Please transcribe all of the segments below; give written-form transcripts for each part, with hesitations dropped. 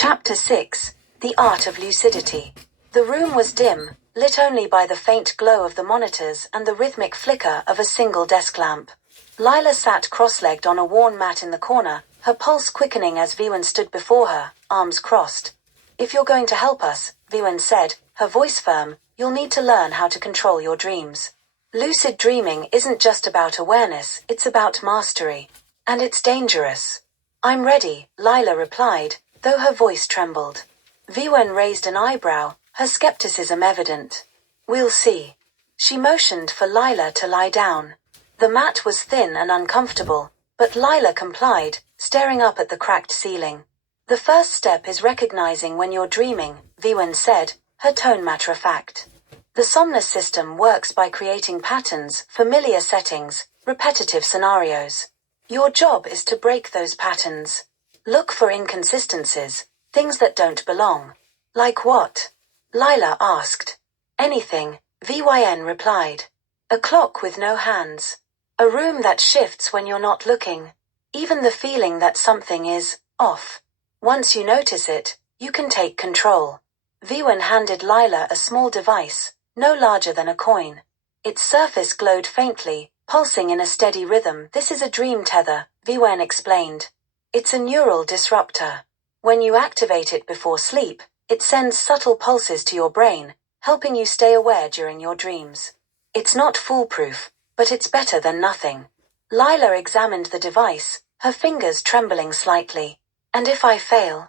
Chapter 6. The Art of Lucidity. The room was dim, lit only by the faint glow of the monitors and the rhythmic flicker of a single desk lamp. Lila sat cross-legged on a worn mat in the corner, her pulse quickening as Viwen stood before her, arms crossed. "If you're going to help us," Viwen said, her voice firm, "you'll need to learn how to control your dreams. Lucid dreaming isn't just about awareness, it's about mastery. And it's dangerous." "I'm ready," Lila replied, though her voice trembled. Viwen raised an eyebrow, her skepticism evident. "We'll see." She motioned for Lila to lie down. The mat was thin and uncomfortable, but Lila complied, staring up at the cracked ceiling. "The first step is recognizing when you're dreaming," Viwen said, her tone matter-of-fact. "The Somnus system works by creating patterns, familiar settings, repetitive scenarios. Your job is to break those patterns. Look for inconsistencies, things that don't belong." "Like what?" Lila asked. "Anything," Viwen replied. "A clock with no hands. A room that shifts when you're not looking. Even the feeling that something is off. Once you notice it, you can take control." Viwen handed Lila a small device, no larger than a coin. Its surface glowed faintly, pulsing in a steady rhythm. "This is a dream tether," Viwen explained. "It's a neural disruptor. When you activate it before sleep, it sends subtle pulses to your brain, helping you stay aware during your dreams. It's not foolproof, but it's better than nothing." Lila examined the device, her fingers trembling slightly. "And if I fail?"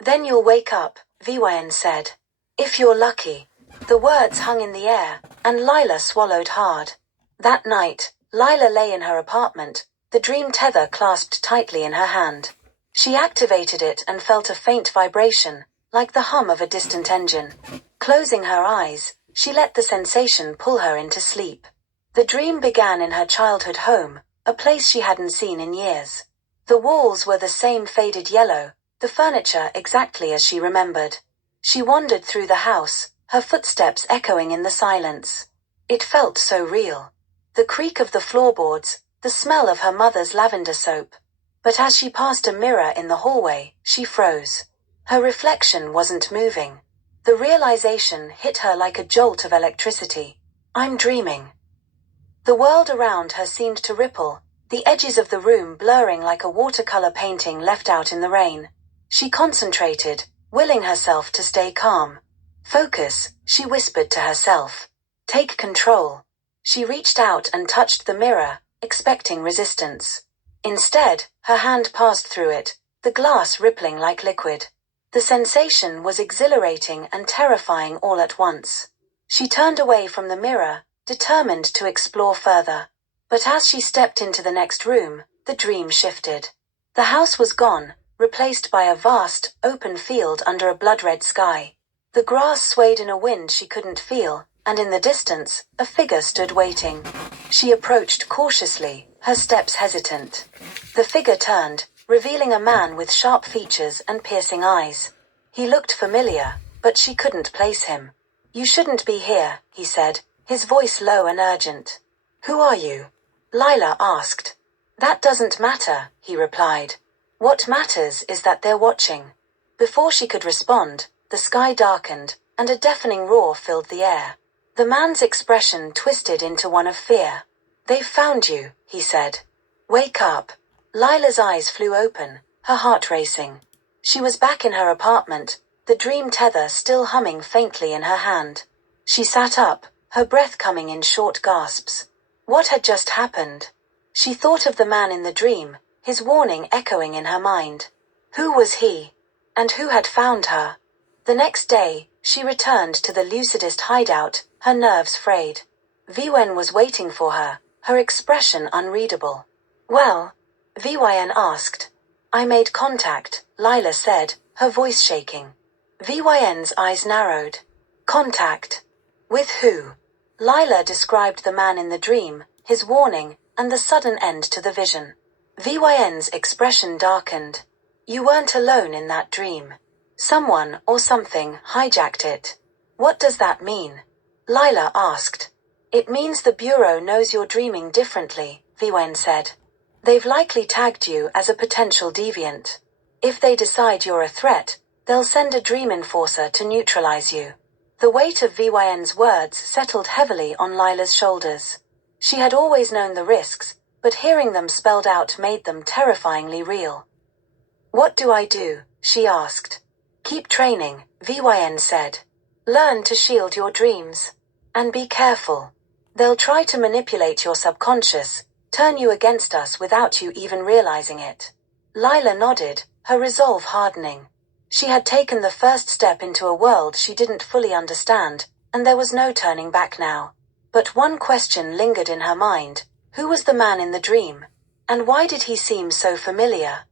"Then you'll wake up," Viwen said. "If you're lucky." The words hung in the air, and Lila swallowed hard. That night, Lila lay in her apartment, the dream tether clasped tightly in her hand. She activated it and felt a faint vibration, like the hum of a distant engine. Closing her eyes, she let the sensation pull her into sleep. The dream began in her childhood home, a place she hadn't seen in years. The walls were the same faded yellow, the furniture exactly as she remembered. She wandered through the house, her footsteps echoing in the silence. It felt so real. The creak of the floorboards, the smell of her mother's lavender soap. But as she passed a mirror in the hallway, she froze. Her reflection wasn't moving. The realization hit her like a jolt of electricity. "I'm dreaming." The world around her seemed to ripple, the edges of the room blurring like a watercolor painting left out in the rain. She concentrated, willing herself to stay calm. "Focus," she whispered to herself. "Take control." She reached out and touched the mirror, expecting resistance. Instead, her hand passed through it, the glass rippling like liquid. The sensation was exhilarating and terrifying all at once. She turned away from the mirror, determined to explore further. But as she stepped into the next room, the dream shifted. The house was gone, replaced by a vast, open field under a blood-red sky. The grass swayed in a wind she couldn't feel, and in the distance, a figure stood waiting. She approached cautiously, her steps hesitant. The figure turned, revealing a man with sharp features and piercing eyes. He looked familiar, but she couldn't place him. "You shouldn't be here," he said, his voice low and urgent. "Who are you?" Lila asked. "That doesn't matter," he replied. "What matters is that they're watching." Before she could respond, the sky darkened, and a deafening roar filled the air. The man's expression twisted into one of fear. "They've found you," he said. "Wake up." Lila's eyes flew open, her heart racing. She was back in her apartment, the dream tether still humming faintly in her hand. She sat up, her breath coming in short gasps. What had just happened? She thought of the man in the dream, his warning echoing in her mind. Who was he? And who had found her? The next day, she returned to the lucidist hideout, her nerves frayed. Viwen was waiting for her, her expression unreadable. "Well?" Viwen asked. "I made contact," Lila said, her voice shaking. Viwen's eyes narrowed. "Contact? With who?" Lila described the man in the dream, his warning, and the sudden end to the vision. Viwen's expression darkened. "You weren't alone in that dream. Someone or something hijacked it." "What does that mean?" Lila asked. "It means the Bureau knows you're dreaming differently," Viwen said. "They've likely tagged you as a potential deviant. If they decide you're a threat, They'll send a dream enforcer to neutralize you. The weight of VYN's words settled heavily on Lila's shoulders. She had always known the risks, but hearing them spelled out made them terrifyingly real. What do I do? She asked. Keep training, VYN said. Learn to shield your dreams. And be careful. They'll try to manipulate your subconscious, turn you against us without you even realizing it. Lila nodded, her resolve hardening. She had taken the first step into a world she didn't fully understand, and there was no turning back now. But one question lingered in her mind. Who was the man in the dream? And why did he seem so familiar?